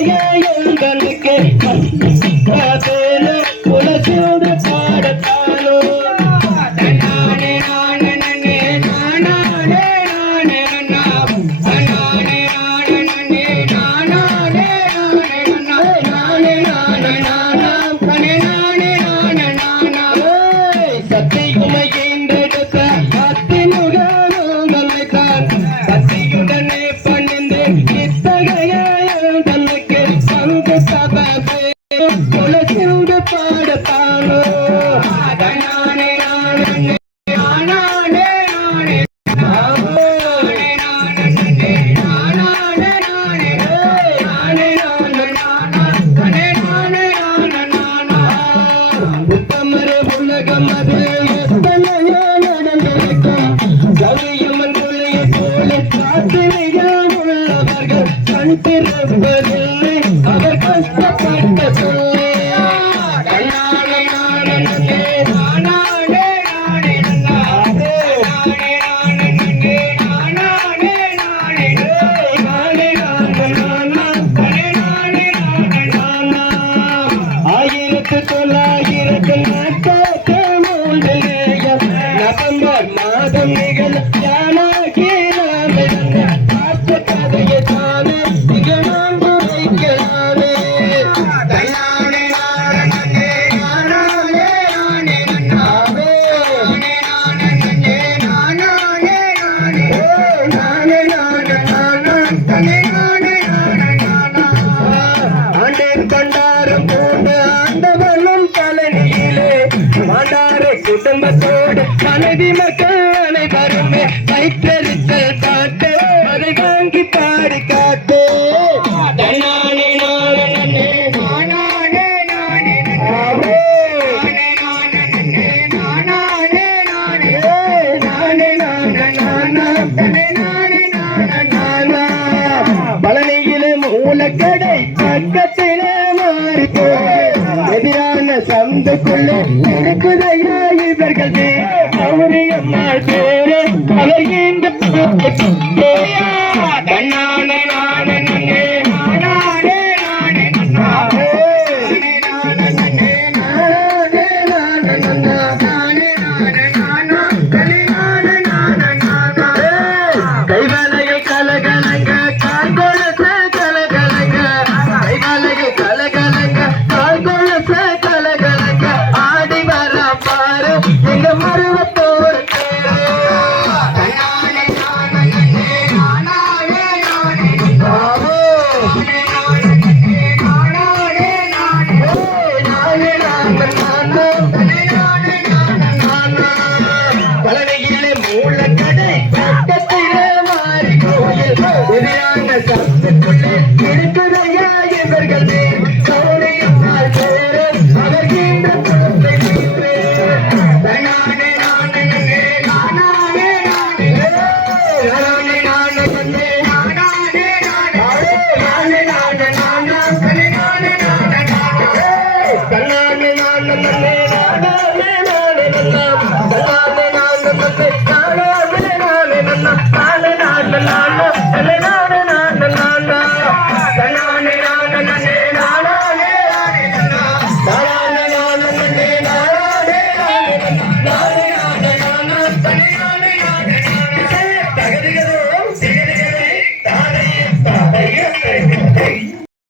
எங்களுக்கு குலசோடு பாடத்தானோ? நானே நானே நானே நானே நானே. நானே நானே நானே நானே நானே. சத்தியுமையென்றெடுத்த உலகம் அது. எத்தனையோ நடந்திருக்கும் போல உள்ளவர்கள் அவர் கஷ்டப்பட்ட குடும்பத்தோடு மனைவி மக்கள் அனைவருமே வைத்தறிச்சல் காட்டு அதை வாங்கி பாடி காட்டு நானே நானே நானே நானே பழனியிலே மூலக்கடை பக்கத்திலே மாறி எதிரான சந்துக்குள்ளே இருக்குதையா இவர்கள் கௌரியம்மாள் பேரு அவர் இந்த நாடு நாடு நாடு